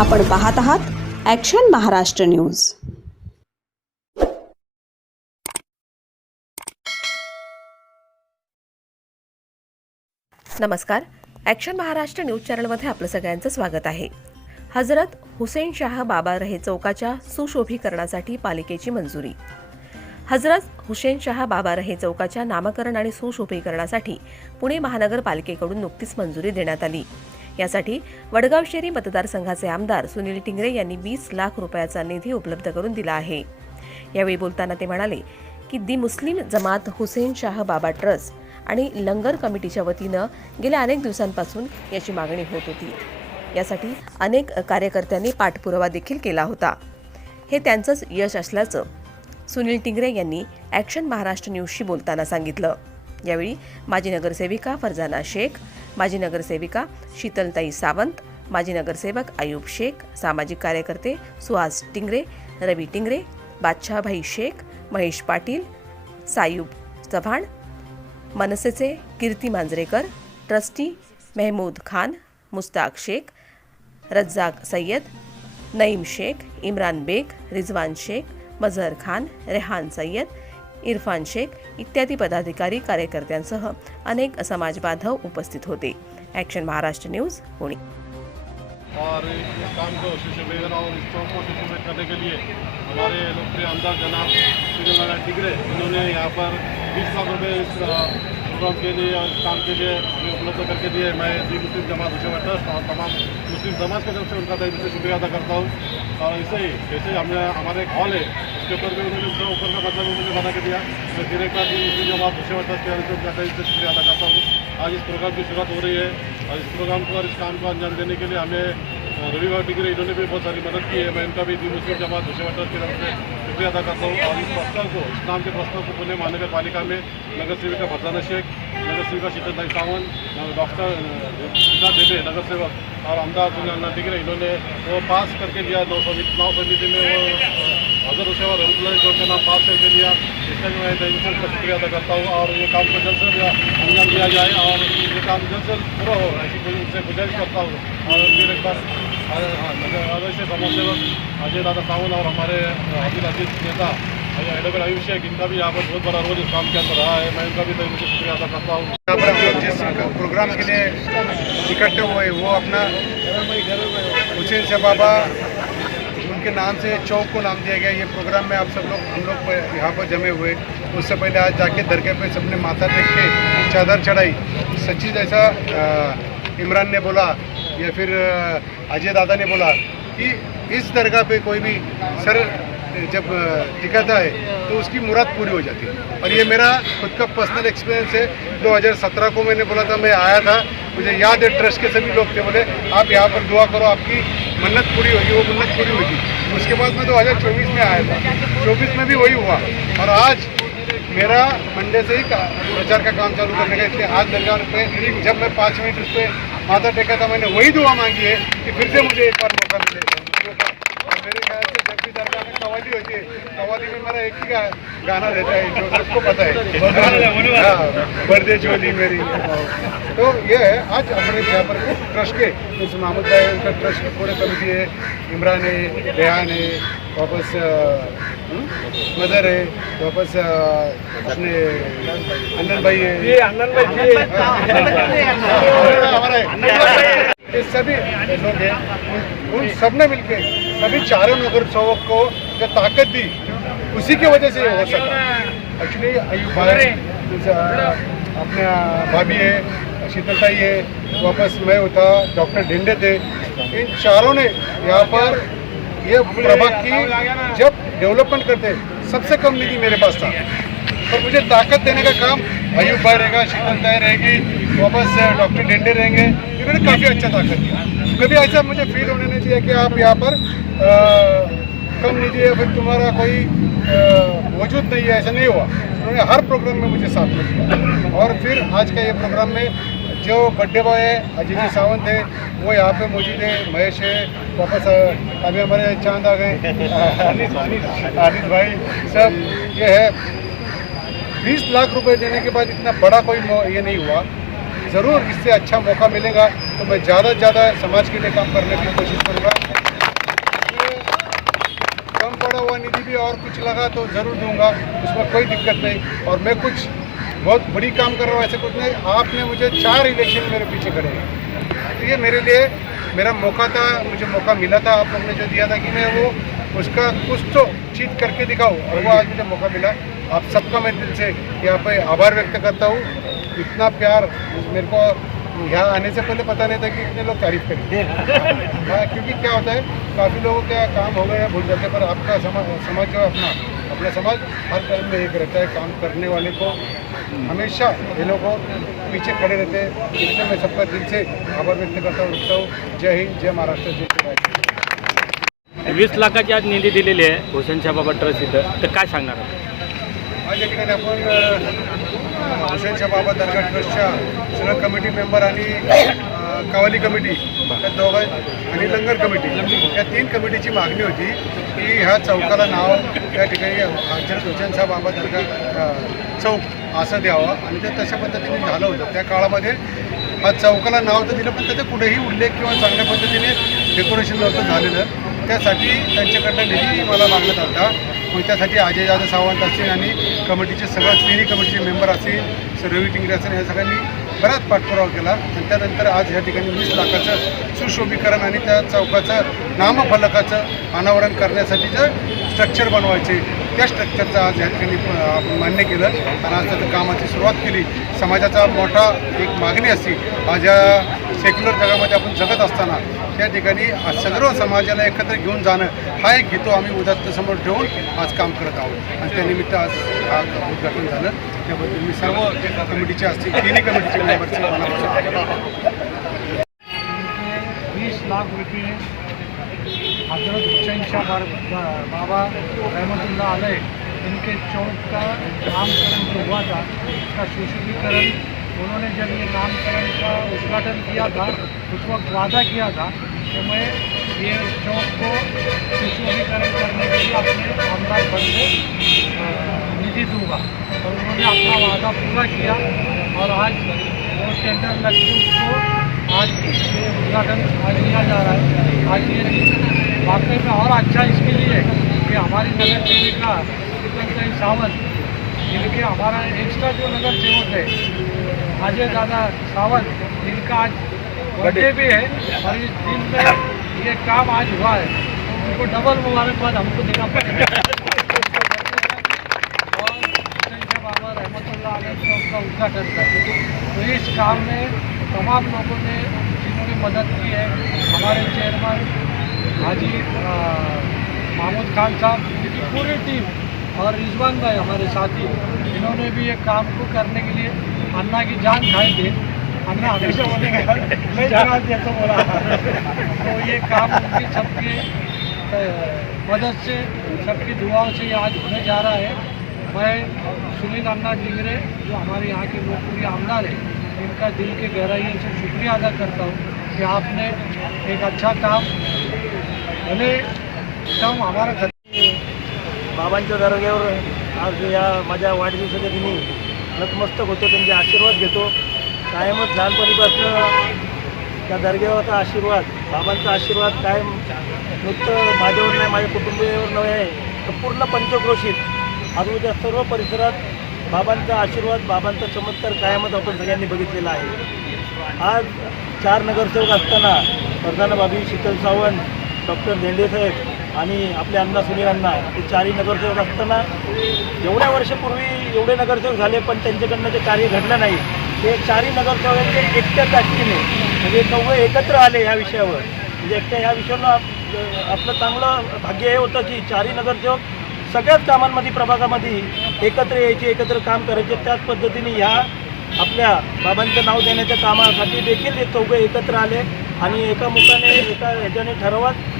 आपण पाहत आहात ॲक्शन महाराष्ट्र न्यूज नमस्कार. ॲक्शन महाराष्ट्र न्यूज चॅनलमध्ये आपलं सगळ्यांचं स्वागत आहे. हजरत हुसेन शाह बाबा रहे चौकाच्या सुशोभीकरणासाठी पालिकेची मंजुरी. हजरत हुसेन शाह बाबा रहे चौकाच्या नामकरण आणि सुशोभीकरणासाठी पुणे महानगरपालिकेकडून नुकतीच मंजुरी देण्यात आली. यासाठी वडगाव शेरी मतदारसंघाचे आमदार सुनील टिंगरे यांनी वीस लाख रुपयाचा निधी उपलब्ध करून दिला आहे. यावेळी बोलताना ते म्हणाले की दी मुस्लिम जमात हुसेन शाह बाबा ट्रस्ट आणि लंगर कमिटीच्या वतीनं गेल्या अनेक दिवसांपासून याची मागणी होत होती. यासाठी अनेक कार्यकर्त्यांनी पाठपुरावा देखील केला होता. हे त्यांचंच यश असल्याचं सुनील टिंगरे यांनी ॲक्शन महाराष्ट्र न्यूजशी बोलताना सांगितलं. यावेळी माजी नगरसेविका फरजाना शेख माजी नगरसेविका शीतलताई सावंत माजी नगरसेवक आयुब शेख सामाजिक कार्यकर्ते सुहास टिंगरे रवी टिंगरे बादशाहभाई शेख महेश पाटील सायूब चव्हाण मनसेचे कीर्ती मांजरेकर ट्रस्टी मेहमूद खान मुस्ताक शेख रज्जाक सय्यद नईम शेख इम्रान बेग रिजवान शेख मझहर खान रेहान सय्यद इरफान शेख इत्यादी पदाधिकारी कार्यकर्त्यांसह अनेक समाजबांधव उपस्थित होते. Action Maharashtra news Pune. और इस काम को सुशोभीकरण और इस चौक को सुशोभित करने के लिए हमारे लोकप्रिय आमदार जनाब सुनील नारायण टिगरे इन्होंने यहाँ पर बीस लाख रुपये हो इस प्रोग्राम के लिए और इस काम के लिए हमें उपलब्ध करके दिए। मैं दी मुस्लिम जमात हुसैन ट्रस्ट और तमाम मुस्लिम समाज की तरफ से उनका तय से शुक्रिया अदा करता हूँ और ऐसे ही जैसे हमने हमारे एक हॉल है उसके ऊपर भी उन्होंने उसका ऊपर का मतलब उन्होंने बना के दिया मैं फिर एक बार भी मुस्लिम जमात हुसैन ट्रस्ट से उनका तय से शुक्रिया अदा करता हूँ आज इस प्रोग्राम की शुरुआत हो रही है और इस प्रोग्राम को और इस काम को अंजाम देने के लिए हमें रविवार डिग्री इन्होंने भी बहुत सारी मदद की है। मैं इनका भी दी मुस्लिम जमात ट्रस्ट की तरफ़ से शुक्रिया अदा करता हूँ। और इस प्रस्ताव को, इस नाम के प्रस्ताव को पुणे महानगर पालिका में नगर सेविका फरजाना शेख, नगर सेविका शीतलताई सावंत डॉक्टर सीता देवे, नगर सेवक और अहमदाबाद सुनील डिग्री इन्होंने वो पास करके दिया नौ समिति नौ समिति में वो हजर हुसैन और रहमतुल्लाह जो का नाम पास करके दिया। इसका मैं तय का शुक्रिया अदा करता हूँ। और ये काम को जल्द से जल्द अंजाम दिया जाए और काम जल्द से जल्द पूरा हो ऐसी कोई उनसे गुजारिश करता हूँ और फिर एक बार हाँ, समाज सेवक अजय दादा सावन और हमारे अब्दुल अजीज नेता एडवोकेट आयुष शेख इनका भी यहाँ पर बहुत बड़ा रोल इस काम के अंदर रहा है मैं इनका भी मुझे शुक्रिया अदा करता हूँ जिस प्रोग्राम के लिए इकट्ठे हुए वो अपना हुसैन से बाबा उनके नाम से चौक को नाम दिया गया। ये प्रोग्राम में आप सब लोग, हम लोग यहाँ पर जमे हुए। उससे पहले आज जाके दरगाह पे सबने माथा टेक के चादर चढ़ाई। सच्ची जैसा इमरान ने बोला, या फिर अजय दादा ने बोला कि इस दरगाह पे कोई भी सर, जब टिकाता है तो उसकी मुराद पूरी हो जाती है। और ये मेरा खुद का पर्सनल एक्सपीरियंस है। 2017 को मैंने बोला था, मैं आया था। मुझे याद है ट्रस्ट के सभी लोग थे बोले, आप यहाँ पर दुआ करो, आपकी मन्नत पूरी होगी वो मन्नत पूरी होगी उसके बाद मैं 2024 में आया था। 24 में भी वही हुआ। और आज मेरा मंडे से ही प्रचार का काम चालू करने का इसलिए आज दरगाह पे जब मैं पाँच मिनट उस पर माथा टेका था मैंने वही दुआ मांगी है कि फिर से मुझे एक बार मौका मिले। कवाली एक ही गाना रहता है जो सबको पता है हाँ, चोली मेरी. तो ये है आज अपने यहाँ पर ट्रस्ट के. उस महमूद भाई उनका ट्रस्ट पूरे कमिटी है इमरान है रेहान है वापस हम्म, मदर है वापस अपने अनन भाई है. हमारा है। ये सभी लोग हैं उन, उन सबने मिलके सभी चारों नगर सेवक को जो ताकत दी उसी की वजह से ये हो सका। एक्चुअली अयूब भाई जैसे, अपने भाभी है शीतलताई है वापस मैं था डॉक्टर ढिंडे थे। इन चारों ने यहाँ पर ये प्रभाग की जब डेवलपमेंट करते सबसे कम निधि मेरे पास था। और मुझे ताकत देने का काम अयूब भाई रहेगा शीतलताई रहेगी वापस डॉक्टर डेंडे रहेंगे। इन्होंने काफ़ी अच्छा ताकत दिया। कभी ऐसा मुझे फील होने नहीं दिया कि आप यहाँ पर अ, कम है फिर तुम्हारा कोई मौजूद नहीं है, ऐसा नहीं हुआ। उन्होंने हर प्रोग्राम में मुझे साथ दिया। और फिर आज का ये प्रोग्राम में जो बड्डे बॉय है, अजीत जी सावंत है, वो यहाँ पे मौजूद है, महेश है, वापस अभी हमारे चाँद आ गए। अनिस भाई, सब ये है। बीस लाख रुपए देने के बाद इतना बड़ा कोई ये नहीं हुआ। ज़रूर इससे अच्छा मौका मिलेगा तो मैं ज़्यादा से ज़्यादा समाज के लिए काम करने की कोशिश करूँगा। निधि भी और कुछ लगा तो ज़रूर दूँगा, उसमें कोई दिक्कत नहीं। और मैं कुछ बहुत बड़ी काम कर रहा हूँ, ऐसे कुछ नहीं। आपने मुझे चार इलेक्शन मेरे पीछे खड़े हैं। तो ये मेरे लिए मेरा मौका था, मुझे मौका मिला था, आप लोग ने जो दिया था कि मैं वो, उसका कुछ तो चीज़ करके दिखाऊँ, और वो आज मुझे मौका मिला। आप सबका मैं दिल से यहाँ पे आभार व्यक्त करता हूँ। इतना प्यार मेरे को यहाँ आने से पहले पता नहीं था कि इतने लोग तारीफ करेंगे हाँ क्योंकि क्या होता है काफ़ी लोगों का काम हो गया भूल जाते पर आपका समाज समाज जो अपना अपना समाज हर टाइम में एक रहता है काम करने वाले को हमेशा ये लोग पीछे खड़े रहते हैं। इसलिए मैं सबका दिल से आभार व्यक्त करता हूँ रुकता हूँ। जय हिंद जय महाराष्ट्र जय शिवराज वीस लाखाची आज निधी दिलेली आहे भूषणच्या बाबा ट्रस्ट इथं तर काय सांगणार? आज या ठिकाणी आपण अ, बाबा दर्गा ट्रस्टच्या सगळं कमिटी मेंबर आणि कवाली कमिटी या दोघां आणि लंगर कमिटी या तीन कमिटीची मागणी होती की ह्या चौकाला नाव त्या ठिकाणी हजरत हुसेनशाह बाबा दर्गा चौक असं द्यावं आणि ते तशा पद्धतीने झालं होतं. त्या काळामध्ये हा चौकाला नाव तर दिलं पण त्याचा कुठेही उल्लेख किंवा चांगल्या पद्धतीने डेकोरेशन नव्हतं झालेलं. त्यासाठी त्यांच्याकडनं निधी मला मागण्यात आला मग त्यासाठी अजय जाधव सावंत असतील आणि कमिटीचे सगळं तिन्ही कमिटीचे मेंबर असतील रवी टिंगरे असेल या सगळ्यांनी बराच पाठपुरावा केला. आणि त्यानंतर आज या ठिकाणी वीस लाखाचं सुशोभीकरण आणि त्या चौकाचं नामफलकाचं अनावरण करण्यासाठी जे स्ट्रक्चर बनवायचे त्या स्ट्रक्चरचं आज या ठिकाणी आपण मान्य केलं. आणि आज त्याचं कामाची सुरुवात केली. समाजाचा मोठा एक मागणी असती आज या सेक्युलर जगामध्ये आपण जगत असताना त्या ठिकाणी सर्व समाजाला एकत्र घेऊन जाणं हा एक हेतू आम्ही उदात्त समोर ठेवून आज काम करत आहोत. आणि त्यानिमित्त आज हा उद्घाटन झालं. त्याबद्दल मी सर्व कमिटीचे असतील तिन्ही कमिटीचे मेंबरचे मनापासून वीस लाख रुपये हजरत हुसैन बार- बाबा रहमतुल्ला अलैह इनके चौक का नामकरण जो हुआ था उसका सुशुद्धीकरण उन्होंने जब ये नामकरण का उद्घाटन किया था, उस वक्त वादा किया था कि मैं ये चौक को सुशोभीकरण करने के लिए अपने आमदार फंड से निधि दूँगा। और उन्होंने अपना वादा पूरा किया, और आज वो टेंडर लग के उसको आज ये उद्घाटन आज किया जा रहा है। आज ये वाकई में और अच्छा इसके लिए कि हमारी नगर सेविका सावंत इनके हमारा एक्स्ट्रा जो नगर सेवक है अजय दादा सावंत जिनका आज बर्थडे। भी है और इस दिन में ये काम आज हुआ है। तो उनको डबल मुबारकबाद हमको देना पड़ेगा। और बाबा चौक का उद्घाटन कर तो इस काम में तमाम लोगों ने जिन्होंने मदद की है हमारे चेयरमैन हाजी महमूद खान साहब इनकी पूरी टीम और रिजवान भाई हमारे साथी इन्होंने भी ये काम को करने के लिए अन्ना की जान खाए थे अन्ना हमेशा बोलेंगे मैं जान देता बोला तो ये काम उनकी सबके मदद से सबकी दुआओं से ये आज होने जा रहा है. मैं सुनील अन्ना जिगरे जो हमारे यहाँ के लोकप्रिय आमदार है इनका दिल के गहराइयों से शुक्रिया अदा करता हूँ कि आपने एक अच्छा काम भले कम हमारा खर्च बाबांच्या दर्ग्यावर आज या माझ्या वाढदिवसाच्या दिनी नतमस्तक होतो त्यांचे आशीर्वाद घेतो. कायमच लहानपणीपासून त्या दर्ग्यावरचा आशीर्वाद बाबांचा आशीर्वाद कायम नुसतं माझ्यावर नाही माझ्या कुटुंबियावर नव्हे तर पूर्ण पंचक्रोशीत. आजूबाजूच्या सर्व परिसरात बाबांचा आशीर्वाद बाबांचा चमत्कार कायमच आपण सगळ्यांनी बघितलेला आहे. आज चार नगरसेवक असताना प्रधानबाबी शीतल सावंत डॉक्टर धेंडेसाहेब आणि आपले अण्णा सुनील अण्णा हे चारही नगरसेवक असताना एवढ्या वर्षापूर्वी एवढे नगरसेवक झाले पण त्यांच्याकडनं ते कार्य घडलं नाही ते चारही नगरसेवकांचे एकट्या ताकदीने म्हणजे चौघे एकत्र आले ह्या विषयावर. म्हणजे एकट्या ह्या विषयावर आपलं चांगलं भाग्य हे होतं की चारही नगरसेवक सगळ्याच कामांमध्ये प्रभागामध्ये एकत्र यायचे एकत्र काम करायचे. त्याच पद्धतीने ह्या आपल्या बाबांचं नाव देण्याच्या कामासाठी देखील हे चौघे एकत्र आले आणि एका मुखाने एका ह्याच्याने ठरवत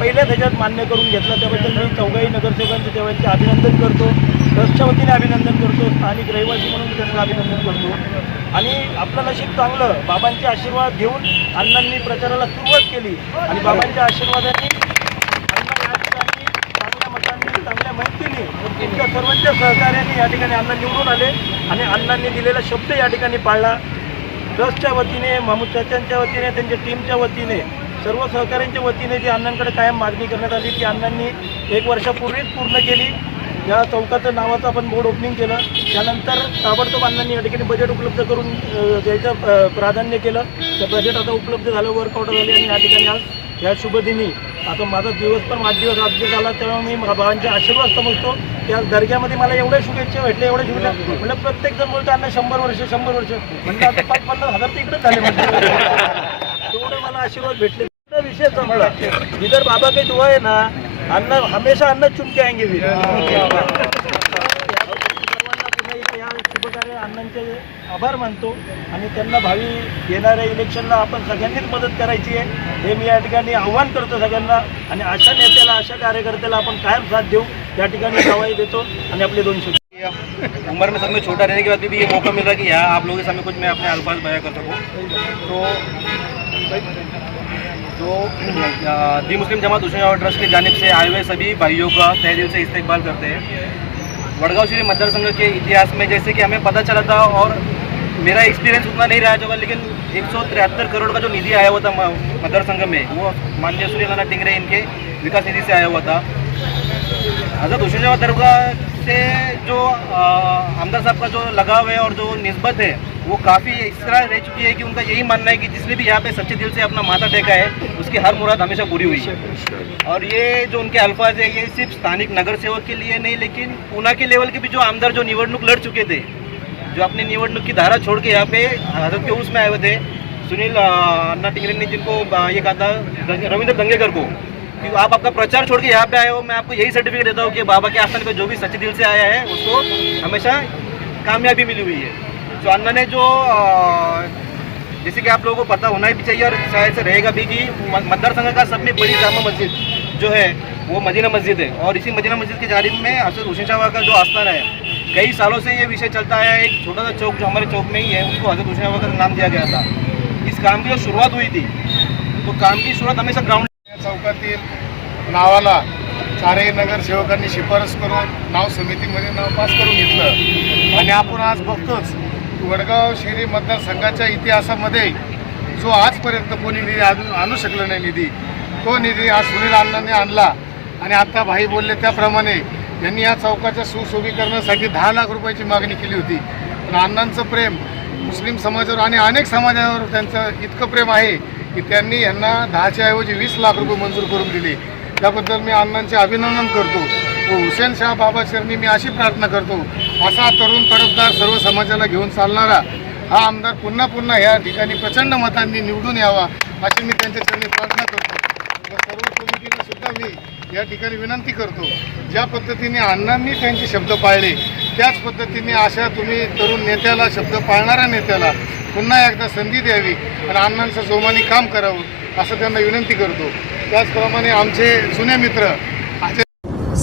पहिल्याच ह्याच्यात मान्य करून घेतलं. त्याबद्दल मी चौघाई नगरसेवकांचे त्यावेळेचे अभिनंदन करतो. ट्रस्टच्या वतीने अभिनंदन करतो. स्थानिक रहिवासी म्हणून त्यांना अभिनंदन करतो. आणि आपलं नशीब चांगलं. बाबांचे आशीर्वाद घेऊन अण्णांनी प्रचाराला सुरुवात केली. आणि बाबांच्या आशीर्वादाने या ठिकाणी चांगल्या मतांनी चांगल्या माहितीने तुमच्या सर्वांच्या सहकार्याने या ठिकाणी अण्णा निवडून आले आणि अण्णांनी दिलेला शब्द या ठिकाणी पाळला. ट्रस्टच्या वतीने महमूद चाचांच्या वतीने त्यांच्या टीमच्या वतीने सर्व सहकाऱ्यांच्या वतीने जी अण्णांकडे कायम मागणी करण्यात आली ती अण्णांनी एक वर्षापूर्वीच पूर्ण केली. या चौकाचं नावाचं आपण बोर्ड ओपनिंग केलं. त्यानंतर ताबडतोब अण्णांनी या ठिकाणी बजेट उपलब्ध करून द्यायचं प्राधान्य केलं. तर बजेट आता उपलब्ध झालं वर्कआउट झाले आणि या ठिकाणी आज या शुभदिनी. आता माझा दिवस पण वाढदिवस राज्य झाला तेव्हा मी बाबांचे आशीर्वाद समजतो. त्या दर्ग्यामध्ये मला एवढ्या शुभेच्छा भेटल्या एवढ्या शुभेच्छा. म्हटलं प्रत्येक जण बोलतो अण्णा शंभर वर्ष शंभर वर्ष. म्हणजे आता पाच पन्नास हजार तिकडे झाले म्हणजे तेवढे मला आशीर्वाद भेटले. विषय संपला. जिधर बाबा के दुआ है ना अन्न हमेशा अन्न चुमके आएंगे भी शुभकार्य अण्णांचे आभार मानतो आणि त्यांना भावी येणाऱ्या इलेक्शनला आपण सगळ्यांनीच मदत करायची आहे. हे मी या ठिकाणी आव्हान करतो सगळ्यांना आणि अशा नेत्याला अशा कार्यकर्त्याला आपण कायम साथ देऊ. या ठिकाणी गवाही देतो आणि आपले दोन शब्द. उम्र में सब में छोटा रहने के बाद भी ये मौका मिल रहा कि यहाँ आप लोगों के सामने कुछ मैं अपने अल्फाज बयां कर सकूँ। तो जो दी मुस्लिम जमात हुसैन ट्रस्ट की जानिब से आए हुए सभी भाइयों का तय दिल से इस्तेकबाल करते हैं। वडगांव श्री मतदार संघ के इतिहास में जैसे कि हमें पता चला था और मेरा एक्सपीरियंस उतना नहीं रहा होगा लेकिन एक सौ तिहत्तर करोड़ का जो निधि आया हुआ था मतदार संघ में, वो माननीय सूर्य नाना टिंगरे इनके विकास निधि से आया हुआ था। हज़रत हुसैन जमा दरगाह से जो आमदार साहब का जो लगाव है और जो नस्बत है वो काफ़ी इस तरह रह चुकी है कि उनका यही मानना है कि जिसने भी यहाँ पे सच्चे दिल से अपना माथा टेका है, उसकी हर मुराद हमेशा पूरी हुई है। और ये जो उनके अल्फाज है, ये सिर्फ़ स्थानिक नगर सेवक के लिए नहीं, लेकिन पूना के लेवल के भी जो आमदार, जो निवडणूक लड़ चुके थे, जो अपनी निवडणूक की धारा छोड़ के यहाँ पे हज़रत के उसमें आए हुए थे, सुनील अन्ना टिंगरे ने जिनको ये कहा था रविंद्र दंगेकर को, कि आप आपका प्रचार छोड़ के यहाँ पे आए हो, मैं आपको यही सर्टिफिकेट देता हूँ कि बाबा के आस्थान पे जो भी सच्चे दिल से आया है, उसको हमेशा कामयाबी मिली हुई है। तो ने जो जैसे कि आप लोगों को पता होना ही चाहिए और शायद से रहेगा भी कि म- मतदार संघ का सबसे बड़ी जामा मस्जिद जो है वो मदीना मस्जिद है। और इसी मदीना मस्जिद की जारी में असद हुसैन शाह का जो आस्थान है कई सालों से ये विषय चलता है। एक छोटा सा चौक जो हमारे चौक में ही है उसको हजरत हुसैन शाह का नाम दिया गया था। इस काम की जो शुरुआत हुई थी तो काम की शुरुआत हमेशा ग्राउंड या चौकातील नावाला नगर नगरसेवकांनी शिफारस करून नाव समितीमध्ये नाव पास करून घेतलं. आणि आपण आज बघतोच वडगाव शहरी मतदारसंघाच्या इतिहासामध्ये जो आजपर्यंत कोणी निधी आणू आणू शकला नाही निधी तो निधी आज सुनील अण्णांनी आणला. आणि आता भाई बोलले त्याप्रमाणे यांनी या चौकाच्या सुशोभीकरणासाठी दहा लाख रुपयाची मागणी केली होती. पण अण्णांचं प्रेम मुस्लिम समाजावर आणि अनेक समाजावर त्यांचं इतकं प्रेम आहे की त्यांनी यांना दहाच्या ऐवजी वीस लाख रुपये मंजूर करून दिले. त्याबद्दल मी अण्णांचे अभिनंदन करतो. हुसेन शाह बाबा चरणी मी अशी प्रार्थना करतो असा तरुण तडफदार सर्व समाजाला घेऊन चालणारा हा आमदार पुन्हा पुन्हा या ठिकाणी प्रचंड मतांनी निवडून यावा अशी मी त्यांच्या चरणी प्रार्थना करतो. व सर्व समितीला सुद्धा मी या ठिकाणी विनंती करतो ज्या पद्धतीने अण्णांनी त्यांचे शब्द पाळले त्याच पद्धतीने अशा तुम्ही तरुण नेत्याला शब्द पाळणाऱ्या नेत्याला पुन्हा एकदा संधी द्यावी आणि अण्णांचं जोमाने काम करावं असं त्यांना विनंती करतो. त्याचप्रमाणे आमचे जुने मित्र